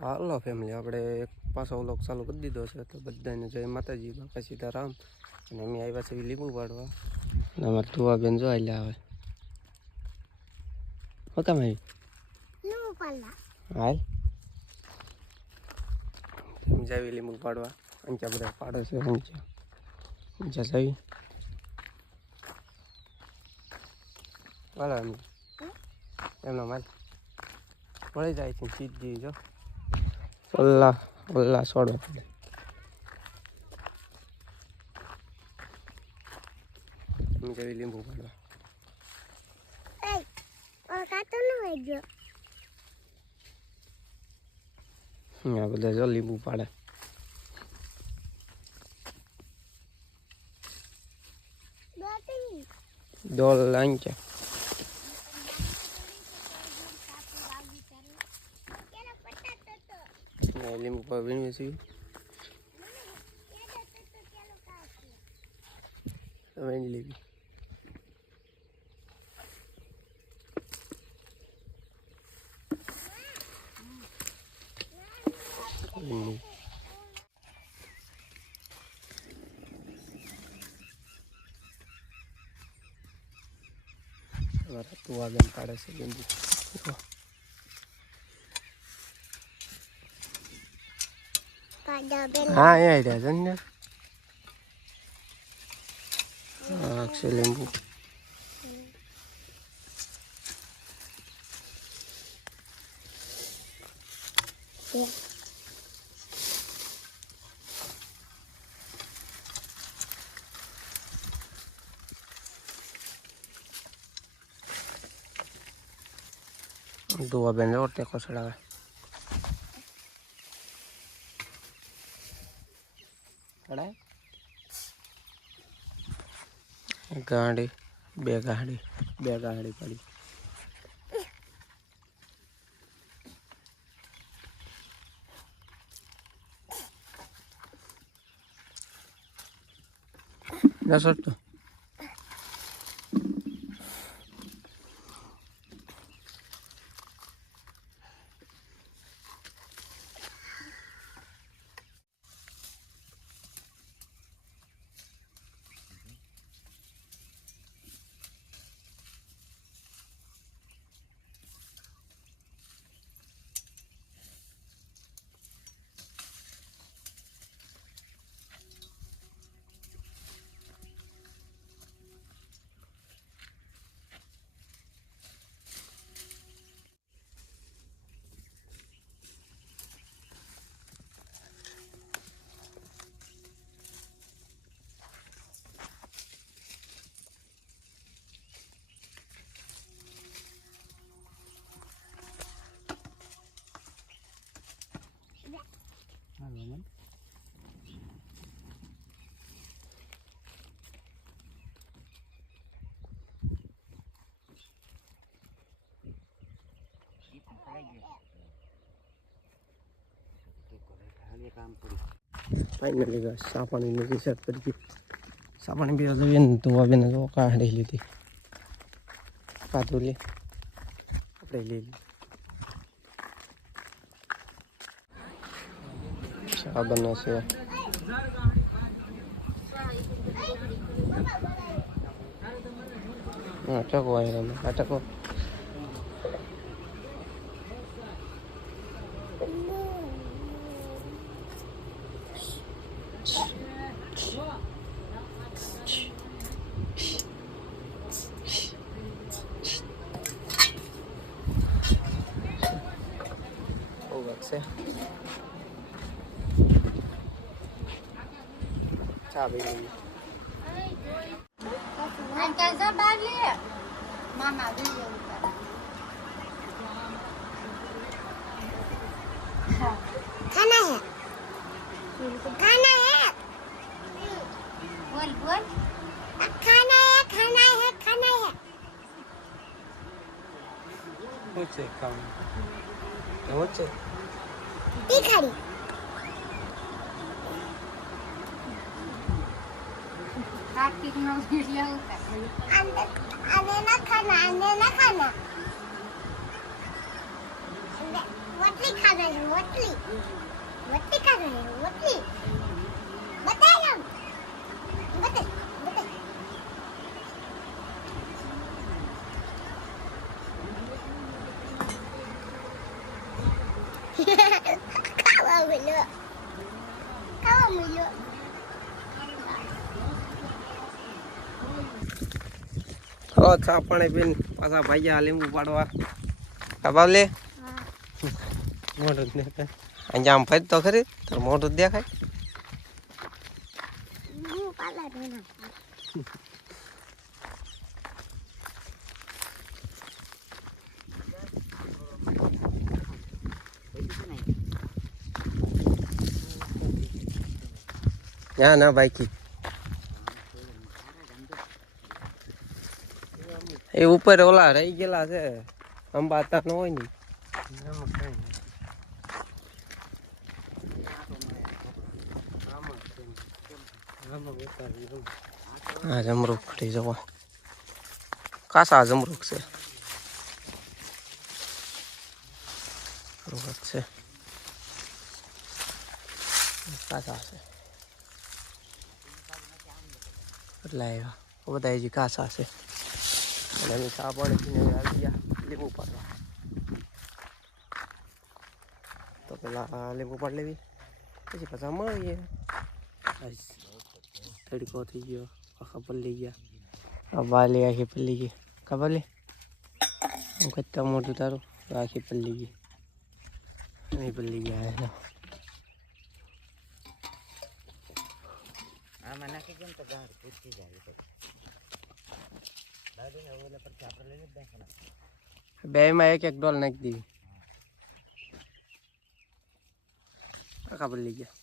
હાલો family આપણે એક પાછો વ્લોગ ચાલુ કરી દીધો છે તો બધાને જય માતાજી બાપા સીતારામ અને અમે આવ્યા છે લીંબુ પાડવા અને અમારે તુવાબેન જો એટલે આવે હોકા મારી લીંબુ પાડવા હાલ જાવી લીંબુ પાડવા અંચા બધા પાડે છે અંચા જાવી વાલા એમનો માલ મળી જાય છે સીધી જો અલ્લાહ અલ્લાહ છોડો જેવી લીંબુ પાડવા આ બધા જો લીંબુ પાડે ડોલ લાંચા લીંબુ પર વીણવી છે વીણી લેવી તુવાબેન પાડે છે લીંબુ હા એ રહ્યા છે ને અક્ષય લીંબુ તુવાબેન ટેકો ચડાવે ગાડી બે ગાડી પડી ના સરતો ફાઇનલી બસ સાપાણીની રિસર્ચ કરી સાપાણી બી જોઈએ ને તો હવે જો કાઢી લીધી પાતુલી આપણે લઈ લીધી ચા બને છે અટકો આવ્યો અટકો ચા પી લઈએ खाना है बोल बोल खाना है છે કામ એવું છે તીખારી કાર્તિક નો વિડિયો आने ना खाना रोटली खा रहे हैं रोटली रोटली खा रहे हैं रोटली बताए हम बताए बताए खावा मिलो હલો ચા પાણી પીને પાછા ભાઈ લીંબુ પાડવા કબાવલે મોઢું જ દેખાય અહીંયા આમ ફરી તો ખરી તો મોઢું જ દેખાય ના ના બાઈકી એ ઉપર ઓલા રહી ગયેલા છે અંબાતા ન હોય ને હા જમરૂખ ફટી જવા કાસા જમરૂખ છે કાસા છે એટલે આવ્યા બધા હજી કાસા છે અને અમે ચા પાણી પીને આવી ગયા લીંબુ પાડવા તો પેલા લીંબુ પાડ લેવી પછી પાછા મળીએ તડકો થઈ ગયો આખા પલ્લી ગયા બાલી આખી પલ્લી ગઈ ખબર લે હું કચ્છા મોટું તારું આખી પલ્લી ગઈ નહીં પલ્લી ગયા આમાં નાખી કેમ તો બહાર પૂછી જાય બે માં એક એક ડોલ નાખી દીધી આખા પલ્લી ગયા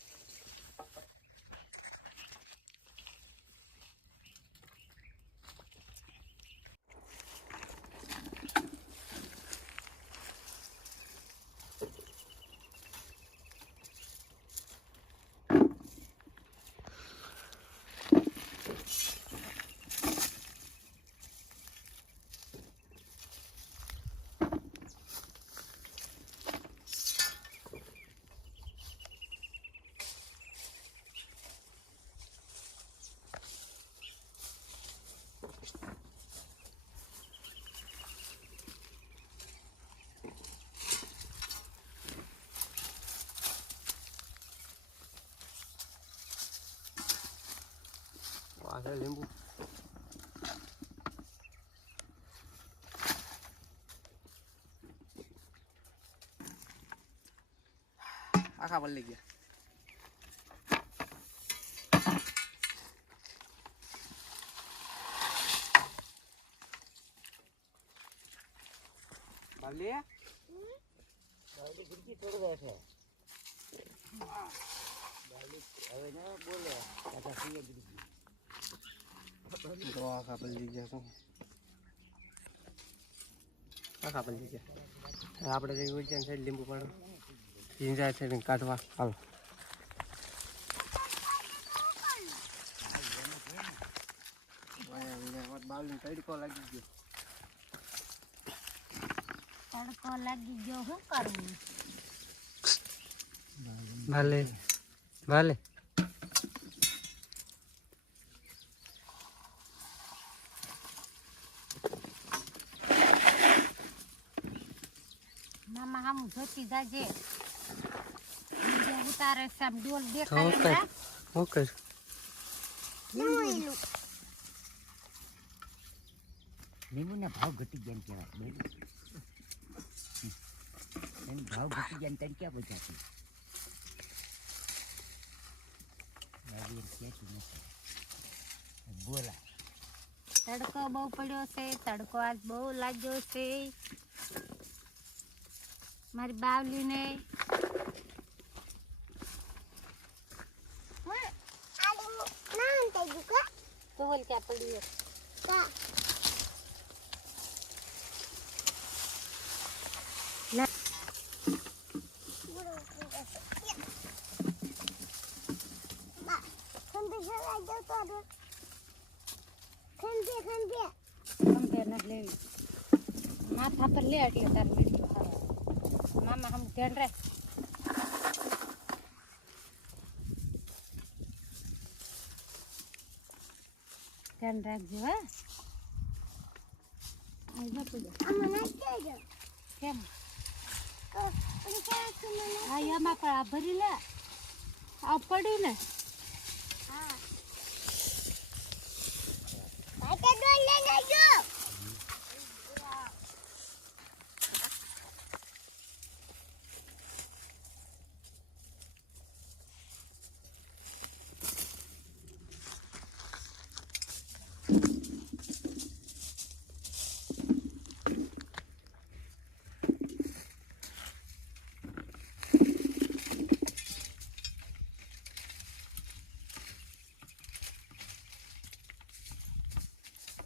ada lembu આખા પલ્લી ગયા બાલે બાલે ગીરકી તોડ ગયો છે બાલે હવે ના બોલે કાકા સીએ ગીરકી તો આખા પલ્લી ગયા તો આખા પલ્લી ગયા આપણે જઈ ઉજ્જૈન સાઈડ લીંબુ પાડો જીંજા છે કાઢવા હાલો બાવલી તડકો લાગી ગયો શું કરવું ભલે ભલે મામા હમ જોતી જાજે ઉતારે સામ ડોલ દેખાય ઓકે લીંબુના ભાવ ઘટી ગયા કહેવાય એમ ભાવ ઘટી ગયા તને ક્યાં પહોંચાતી બોલા તડકો બહુ પડ્યો છે તડકો આજ બહુ લાગ્યો છે મારી બાવલીને તો બોલ ક્યાં પડ્યું ખંભે ન લેવી માથા પર લે એટલે તાર મીઠું ખાવા મામા હમ ધ્યાન રાખ. ધ્યાન રાખજો હા. આ જો પડ્યો. આમાં નાખી દેજો. કેમ? ઓલી ક્યાં છે મને? આ એમાં પણ આ ભરી લે. આ પડ્યું ને. હા. પાછા ડોલ લઈને આવજો.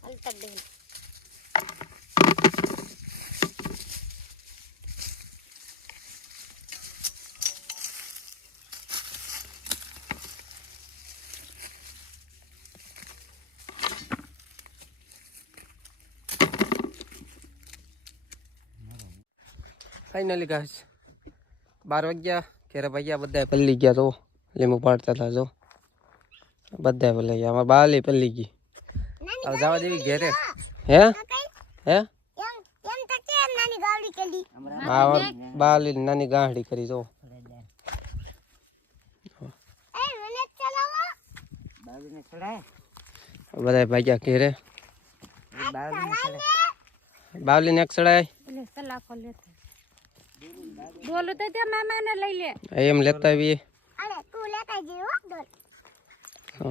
હલતા દે. ફાઇનલી ગાઈસ 12 વાગ્યા ઘરે ભાગ્યા બધા પલ્લી ગયા તો લીંબુ પાડતા હતા જો બધા પલ્લી ગયા અમાર બાલી પલ્લી ગઈ હવે જવા દેવી ઘેરે હે હે એમ તો છે નાની ગાવડી ચડી. બાલી નાની ગાંહડી કરી જો એ મને ચલાવો. બાવીને ચડાય બધા ભાગ્યા ઘેરે બાવીને ચડાય બાવલી ને ચડાય એટલે સલાખો લેતો. ડોલું તો તે મામાને લઈ લે. એમ લેતા આવીએ અરે તું લેતા જઈ હો ડોલ.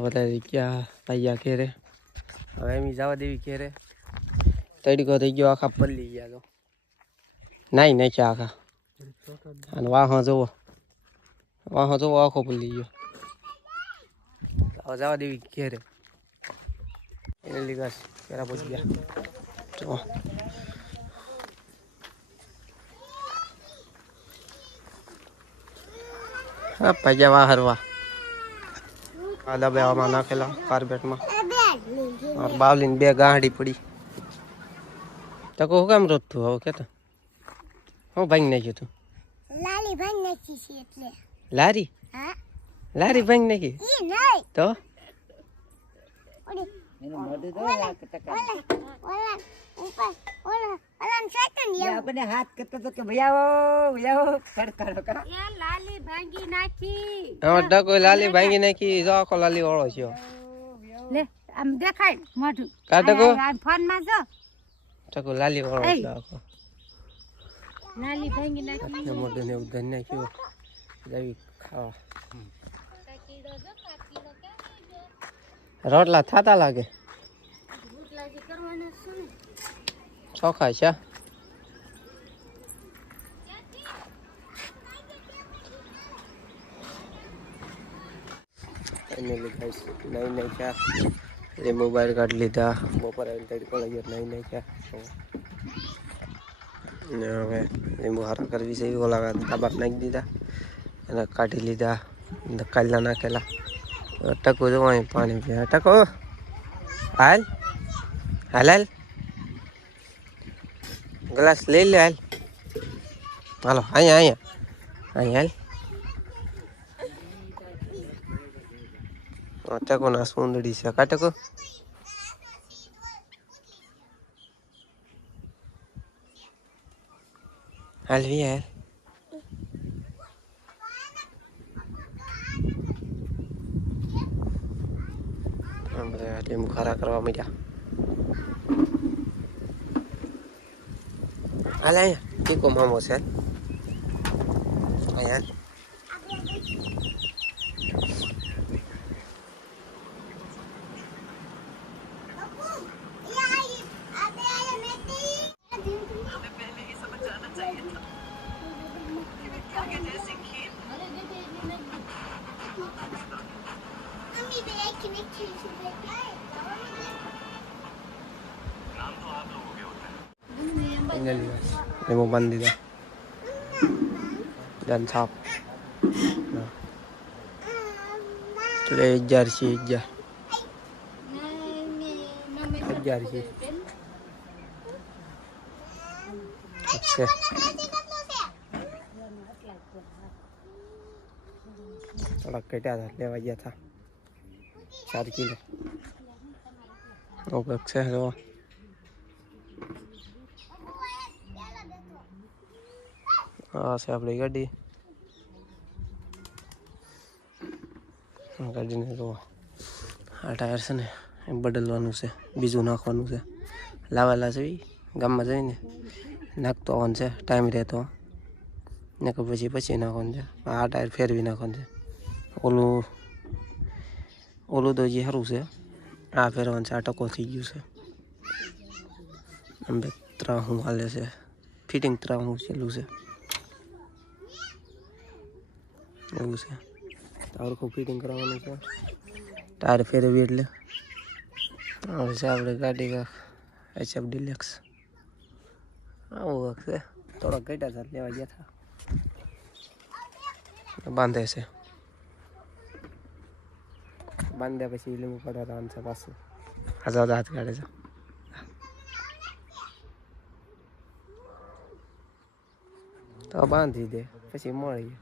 બધા ગયા ભાગ્યા ઘેરે હવે એમ જવા દેવી ઘેરે તડકો થઈ ગયો આખા પલ્લી ગયા તો નાઈ નાખ્યા આખા અને વાહો જોવો આખો પલ્લી ગયો હવે જવા દેવી ઘેરે એને લીધા ઘેરા પહોંચી ગયા જો હા પૈજા વાહ હરવા આ દબાવામાં નાખેલા કાર્પેટમાં એ બેગ લઈ और बावलीन बे गाहड़ी पड़ी तको हो काम रोत तू हो केता हो भांग नाख्यो तू લાલી ભાઈ નાખી છે એટલે. लारी હા लारी भांग नाखी ઈ નહીં. तो ઓલી એનું મોઢું તો ઓલા ઓલા ઉપર ઓલા ઓલા સેકન્ડ એ એવું. આપણને હાથ કરતો તો કે ભૈયાઓ ખડકાડો કા એ લાલી ભાંગી નાખી. हम डको लाली भांगी नाखी जो आखो लाली वाळो छो લે આમ દેખાય મોઢું. કા ટકો? આ ફોન માં જો टको लाली वाळो ए. छो आखो લાલી ભાંગી નાખી. ने मोढे ने उधर नाख्यो जावी खावा रोटला थाता लागे ચોખા છે ફાઇનલી ગાઈસ નહીં નાખ્યા લીંબુ બહાર કાઢી લીધા બપોર આવીને તડકો લાગ્યો નહીં નાખ્યા ને હવે લીંબુ હારા કરવી છે ઓલા તાબાક નાખી દીધા અને કાઢી લીધા કાલના નાખેલા ટકો જો અહીં પાણી પીવા ટકો હાલ હાલ હાલ ગ્લાસ લઈ લે હાલ હાલો અહીંયા હાલ ટકો ના સુંદડી છે કા ટકો હાલ વી હાલ લીંબુ ખારા કરવા માંડ્યા હાલ અહીંયા ટીકો મામો છે અહીંયા લીંબુ બાંધી દીધા ડન સાફ એટલે 11 છે 11 છે અચ્છા થોડાક ઘટ્યા હતા લેવા ગયા હતા 4 કિલો ઓકે છે જો આ છે આપણી ગાડી ગાડીને જો આ ટાયર છે ને એ બદલવાનું છે બીજું નાખવાનું છે લાવેલા છે ગામમાં જઈને નાખતો આવવાનું છે ટાઈમ રહેતો ને કે પછી નાખવાનું છે આ ટાયર ફેરવી નાખવાનું છે ઓલું તો જે સારું છે આ ફેરવાનું છે આ ટકો થઈ ગયું છે આમ 3 હાલે છે ફિટિંગ 3 છેલ્લું છે એવું છે તારું ફિટિંગ કરવાનું છે ટાયર ફેરવી એટલે હવે છે આપણે ગાડી HF ડિલેક્સ આવું છે થોડાક ઘટ્યા હતા લેવા ગયા હતા બાંધે છે બાંધ્યા પછી લીંબુ પડતા આમ છે પાછું આઝાદ હાથ કાઢે છે તો બાંધી દે પછી મળીએ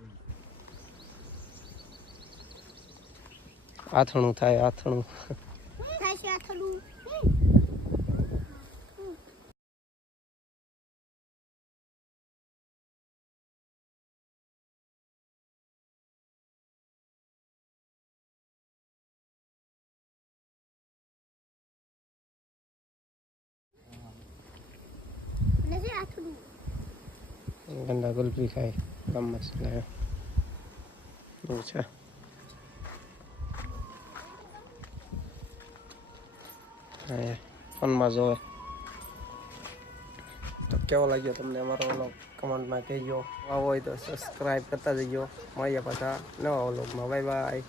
આથણું થાય આથણું થાશે આ થોડું નથી આ થોડું ગંદા ગુલપી ખાય ગામમાં છે એવું છે ફોનમાં જોવે તો કેવો લાગ્યો તમને અમારો વ્લોગ કમેન્ટમાં કહેજો આવો હોય તો સબસ્ક્રાઈબ કરતા જજો મળીએ પાછા નવા વ્લોગમાં બાય બાય